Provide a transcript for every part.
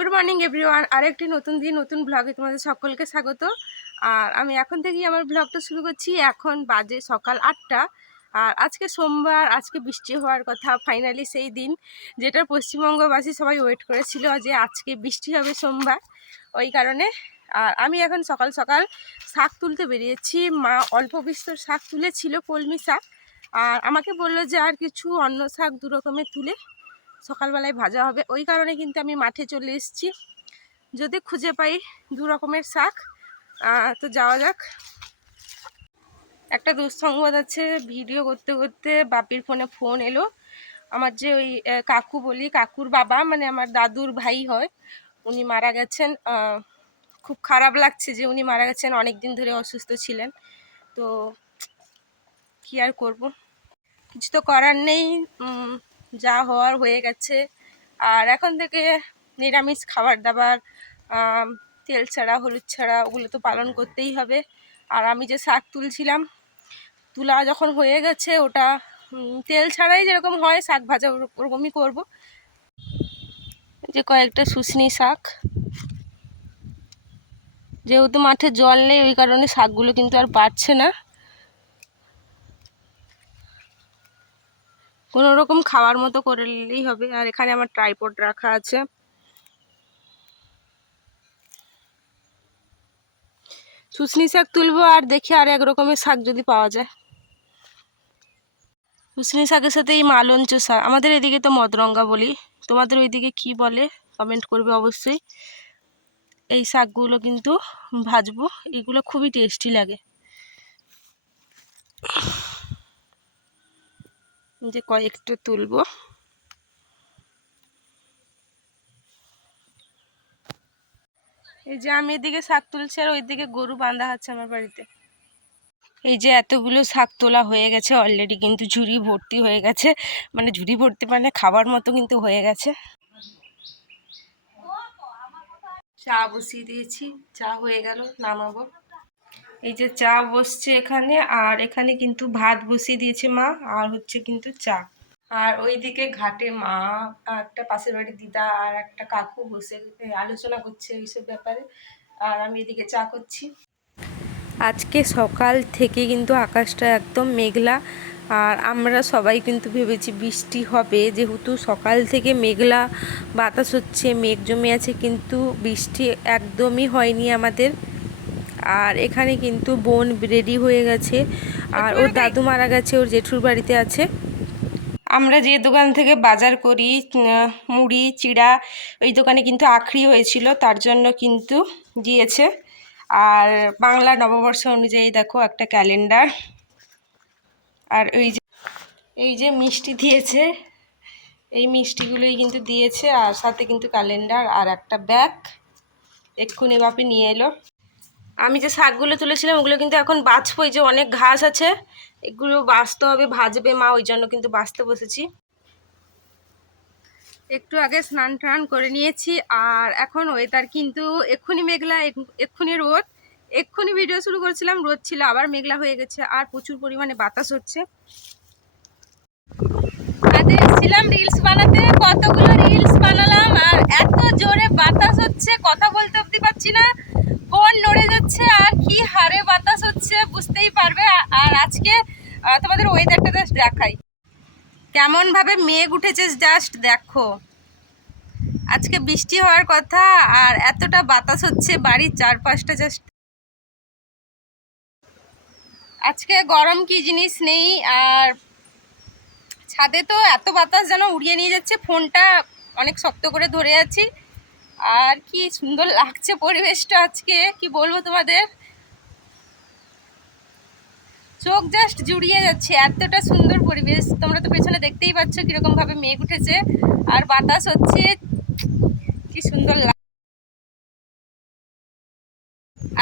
Good morning everyone. আরেকটি নতুন দিন নতুন ব্লগে তোমাদের সকলকে স্বাগত। আর আমি এখন থেকেই আমার ব্লগটা শুরু করছি। এখন বাজে সকাল 8টা। আর আজকে সোমবার, আজকে বৃষ্টি হওয়ার কথা। ফাইনালি সেই দিন যেটা পশ্চিমবঙ্গবাসী সবাই ওয়েট করেছিল, যে আজকে বৃষ্টি হবে সোমবার। ওই কারণে আর আমি এখন সকাল সকাল শাক তুলতে বেরিয়েছি। মা অল্প বিস্তর শাক তুলেছিল, কলমি শাক। আর আমাকে বললো যে আর কিছু অন্য শাক 2 রকমের তুলে সকালবেলায় ভাজা হবে। ওই কারণে কিন্তু আমি মাঠে চলে এসেছি, যদি খুঁজে পাই 2 রকমের শাক। তো যাওয়া যাক। একটা দুঃসংবাদ আছে, ভিডিও করতে করতে বাপির ফোনে ফোন এলো। আমার যে ওই কাকু বলি, কাকুর বাবা মানে আমার দাদুর ভাই হয়, উনি মারা গেছেন। খুব খারাপ লাগছে যে উনি মারা গেছেন, অনেক দিন ধরে অসুস্থ ছিলেন। তো কি আর করব, কিছু তো করার নেই। যা হওয়ার হয়ে গেছে। আর এখন থেকে নিরামিষ খাবার দাবার, তেল ছাড়া হলুদ ছাড়া, ওগুলো তো পালন করতেই হবে। আর আমি যে শাক তুলছিলাম, তুলা যখন হয়ে গেছে ওটা তেল ছাড়াই যেরকম হয় শাক ভাজা ওরকমই করব। যে কয়েকটা শুশনি শাক, যেহেতু মাঠে জল নেই ওই কারণে শাকগুলো কিন্তু আর বাড়ছে না। কোনো রকম খাওয়ার মতো করে নিলেই হবে। আর এখানে আমার ট্রাইপড রাখা আছে। শুশনি শাক তুলবো, আর দেখি আর এক রকমের শাক যদি পাওয়া যায়। শুশনি শাকের সাথে এই মালঞ্চ শাক, আমাদের এদিকে তো মদরঙ্গা বলি, তোমাদের ওইদিকে কি বলে কমেন্ট করবে অবশ্যই। এই শাকগুলো কিন্তু ভাজবো, এগুলো খুবই টেস্টি লাগে। যে কয়েকটা তুলবো। এই যে আমি এদিকে শাক তুলছি আর ওইদিকে গরু বাঁধা আছে আমার বাড়িতে। এই যে এতগুলো শাক তোলা হয়ে গেছে অলরেডি, কিন্তু ঝুড়ি ভর্তি হয়ে গেছে, মানে ঝুড়ি ভর্তি মানে খাবার মতো কিন্তু হয়ে গেছে। চা বসিয়ে দিয়েছি, চা হয়ে গেল, নামাবো। এই যে চা বসছে এখানে, আর এখানে কিন্তু ভাত বসিয়ে দিয়েছে মা, আর হচ্ছে কিন্তু চা। আর ওইদিকে ঘাটে মা, একটা পাশের বাড়ির দিদা আর একটা কাকু বসে আলোচনা করছে এইসব ব্যাপারে। আর আমি এদিকে চা করছি। আজকে সকাল থেকে কিন্তু আকাশটা একদম মেঘলা। আর আমরা সবাই কিন্তু ভেবেছি বৃষ্টি হবে, যেহেতু সকাল থেকে মেঘলা বাতাস হচ্ছে, মেঘ জমে আছে, কিন্তু বৃষ্টি একদমই হয়নি আমাদের। আর এখানে কিন্তু বোন রেডি হয়ে গেছে, আর ওর দাদু মারা গেছে, ওর জেঠুর বাড়িতে আছে। আমরা যে দোকান থেকে বাজার করি, মুড়ি চিড়া, ওই দোকানে কিন্তু আখড়ি হয়েছিল, তার জন্য কিন্তু দিয়েছে। আর বাংলা নববর্ষ অনুযায়ী দেখো একটা ক্যালেন্ডার, আর এই যে মিষ্টি দিয়েছে, এই মিষ্টিগুলোই কিন্তু দিয়েছে, আর সাথে কিন্তু ক্যালেন্ডার আর একটা ব্যাগ এক্ষুনি বাপি নিয়ে এলো। আমি যে শাকগুলো তুলেছিলাম ওগুলো কিন্তু এখন বাছবো। এই যে অনেক ঘাস আছে, এগুলো বাছতে হবে, ভাজবে মা, ওই জন্য কিন্তু বাছতে বসেছি। একটু আগে স্নান টান করে নিয়েছি, আর এখন ওয়েদার কিন্তু এক্ষুনি মেঘলা, এক্ষুনি রোদ। এক্ষুনি ভিডিও শুরু করেছিলাম, রোদ ছিল, আবার মেঘলা হয়ে গেছে, আর প্রচুর পরিমাণে বাতাস হচ্ছে। আজকে এসেছিলাম রিলস বানাতে, কতগুলো রিলস বানালাম, আর এত জোরে বাতাস হচ্ছে কথা বলতে অবধি পারছি না, ফোন নড়ে যাচ্ছে, আর কি হারে বাতাস হচ্ছে বুঝতেই পারবে। আর আজকে তোমাদের ওয়েদারটা জাস্ট দেখাই, কেমন ভাবে মেঘ উঠেছে জাস্ট দেখো। আজকে বৃষ্টি হওয়ার কথা, আর এতটা বাতাস হচ্ছে বাড়ির চারপাশটা জাস্ট। আজকে গরম কি জিনিস নেই, আর ছাদে তো এত বাতাস যেন উড়িয়ে নিয়ে যাচ্ছে, ফোনটা অনেক শক্ত করে ধরে আছি। আর কি সুন্দর লাগছে পরিবেশটা আজকে, কি বলবো তোমাদের, চোখ জাস্ট জুড়িয়ে যাচ্ছে, এতটা সুন্দর পরিবেশ। তোমরা তো পেছনে দেখতেই পাচ্ছ কিরকম ভাবে মেঘ উঠেছে আর বাতাস হচ্ছে, কি সুন্দর।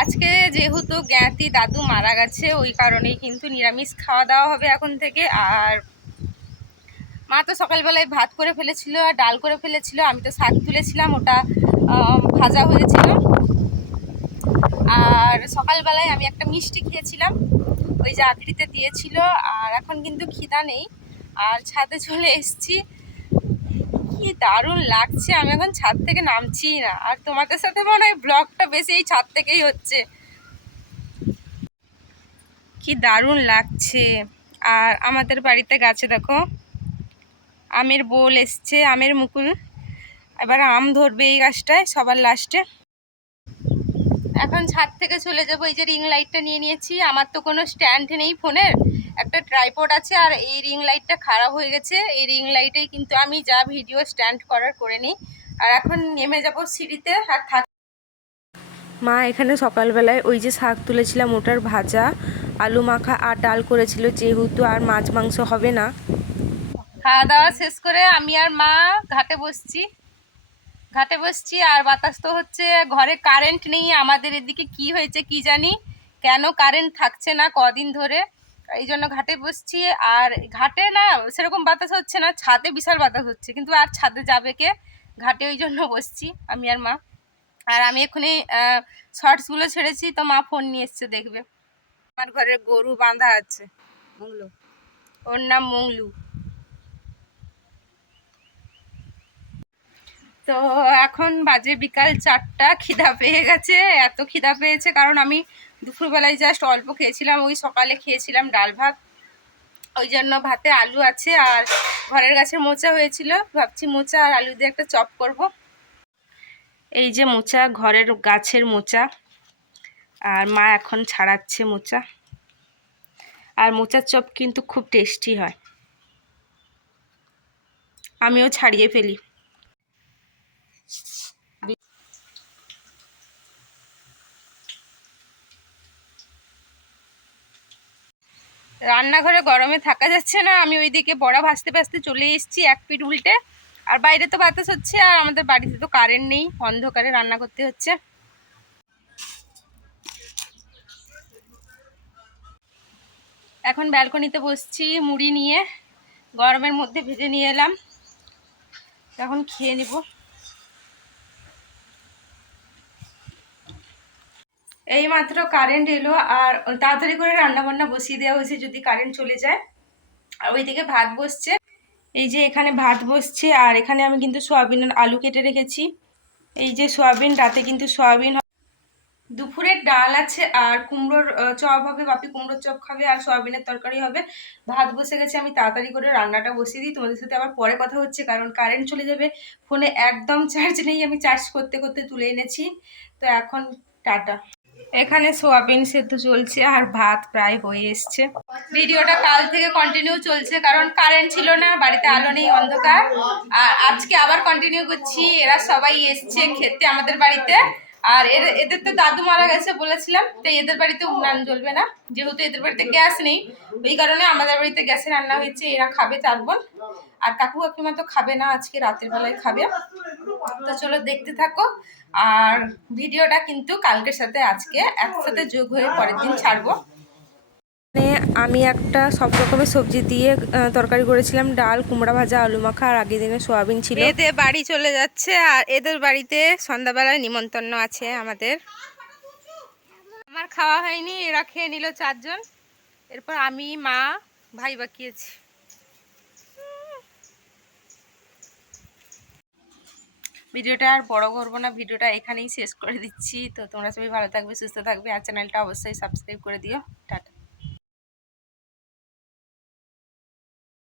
আজকে যেহেতু জ্ঞাতি দাদু মারা গেছে, ওই কারণেই কিন্তু নিরামিষ খাওয়া দাওয়া হবে এখন থেকে। আর মা তো সকালবেলায় ভাত করে ফেলেছিল আর ডাল করে ফেলেছিল, আমি তো শাক তুলেছিলাম, ওটা ভাজা হয়েছিল। আর সকালবেলায় আমি একটা মিষ্টি খেয়েছিলাম, ওই যে আখড়িতে দিয়েছিল। আর এখন কিন্তু খিদা নেই, আর ছাদে চলে এসেছি। কি দারুণ লাগছে, আমি এখন ছাদ থেকে নামছি না, আর তোমাদের সাথে মনে হয় ব্লগটা বেশি এই ছাদ থেকেই হচ্ছে। কি দারুণ লাগছে। আর আমাদের বাড়িতে গাছে দেখো আমের বোল এসছে, আমের মুকুল, এবার আম ধরবে এই গাছটায় সবার লাস্টে। এখন ছাদ থেকে চলে যাবো। এই যে রিং লাইটটা নিয়ে নিয়েছি, আমার তো কোনো স্ট্যান্ড নেই ফোনের, একটা ট্রাইপড আছে, আর এই রিং লাইটটা খারাপ হয়ে গেছে। এই রিং লাইটেই কিন্তু আমি যা ভিডিও স্ট্যান্ড করার করে নিই। আর এখন নেমে যাব সিঁড়িতে। আর মা এখানে সকালবেলায় ওই যে শাক তুলেছিলাম ওটার ভাজা, আলু মাখা আর ডাল করেছিল, যেহেতু আর মাছ মাংস হবে না। খাওয়া দাওয়া শেষ করে আমি আর মা ঘাটে বসছি আর বাতাস তো হচ্ছে। ঘরে কারেন্ট নেই আমাদের, এদিকে কি হয়েছে কি জানি, কেন কারেন্ট থাকছে না কদিন ধরে, এই জন্য ঘাটে বসছি। আর ঘাটে না সেরকম বাতাস হচ্ছে না, ছাদে বিশাল বাতাস হচ্ছে, কিন্তু আর ছাদে যাবে কে, ঘাটে ওই জন্য বসছি আমি আর মা। আর আমি এক্ষুনি শর্টসগুলো ছেড়েছি, তো মা ফোন নিয়ে এসছে দেখবে। আমার ঘরে গরু বাঁধা আছে, মংলু, ওর নাম মংলু। তো এখন বাজে বিকাল 4টা, খিদা পেয়ে গেছে, এত খিদা পেয়েছে কারণ আমি দুপুরবেলায় জাস্ট অল্প খেয়েছিলাম, ওই সকালে খেয়েছিলাম ডাল ভাত, ওই জন্য ভাতে আলু আছে আর ঘরের গাছের মোচা হয়েছিল, ভাবছি মোচা আর আলু দিয়ে একটা চপ করব। এই যে মোচা, ঘরের গাছের মোচা, আর মা এখন ছাড়াচ্ছে মোচা। আর মোচার চপ কিন্তু খুব টেস্টি হয়, আমিও ছাড়িয়ে ফেলি। রান্নাঘরে গরমে থাকা যাচ্ছে না, আমি ওইদিকে বড়া ভাজতে ভাজতে চলে এসেছি এক পিঠ উল্টে। আর বাইরে তো বাতাস হচ্ছে, আর আমাদের বাড়িতে তো কারেন্ট নেই, অন্ধকারে রান্না করতে হচ্ছে। এখন ব্যালকনিতে বসছি মুড়ি নিয়ে, গরমের মধ্যে ভেজে নিয়ে এলাম, এখন খেয়ে নিব। এই মাত্র কারেন্ট এলো, আর তাড়াতাড়ি করে রান্না বান্না বসিয়ে দেওয়া হয়েছে যদি কারেন্ট চলে যায়। আর ওইদিকে ভাত বসছে, এই যে এখানে ভাত বসছে, আর এখানে আমি কিন্তু সয়াবিন আর আলু কেটে রেখেছি। এই যে সয়াবিন, রাতে কিন্তু সয়াবিন। দুপুরের ডাল আছে, আর কুমড়োর চপ হবে, বাপি কুমড়োর চপ খাবে, আর সয়াবিনের তরকারি হবে। ভাত বসে গেছে, আমি তাড়াতাড়ি করে রান্নাটা বসিয়ে দিই, তোমাদের সাথে আবার পরে কথা হচ্ছে কারণ কারেন্ট চলে যাবে। ফোনে একদম চার্জ নেই, আমি চার্জ করতে করতে তুলে এনেছি। তো এখন টাটা। এখানে সোয়াবিন সেদ্ধ চলছে আর ভাত প্রায় হয়ে এসছে। ভিডিওটা কাল থেকে কন্টিনিউ চলছে কারণ কারেন্ট ছিল না, বাড়িতে আলো নেই, অন্ধকার। আর আজকে আবার কন্টিনিউ করছি, এরা সবাই এসছে খেতে আমাদের বাড়িতে। আর এদের তো দাদু মারা গেছে বলেছিলাম, তাই এদের বাড়িতে উনান জ্বলবে না, যেহেতু এদের বাড়িতে গ্যাস নেই, ওই কারণে আমাদের বাড়িতে গ্যাসে রান্না হয়েছে। এরা খাবে 4 বোন, আর কাকু কাকিমা তো খাবে না, আজকে রাতের বেলায় খাবে। তো চলো দেখতে থাকো। আর ভিডিওটা কিন্তু কালকের সাথে আজকে একসাথে যোগ হয়ে পরের দিন ছাড়বো। আমি একটা সব রকমের সবজি দিয়ে তরকারি করেছিলাম, ডাল, কুমড়া ভাজা, আলু মাখা, আর আগের দিনে সোয়াবিন ছিল। এদের বাড়ি চলে যাচ্ছে, আর এদের বাড়িতে সন্ধ্যাবেলায় নিমন্ত্রণ আছে আমাদের। আমার খাওয়া হয়নি, এরা খেয়ে নিল 4 জন, এরপর আমি, মা, ভাই বাকি আছি। ভিডিওটা আর বড় করবো না, ভিডিওটা এখানেই শেষ করে দিচ্ছি। তো তোমরা সবাই ভালো থাকবে, সুস্থ থাকবে, আর চ্যানেলটা অবশ্যই সাবস্ক্রাইব করে দিও। টাটা।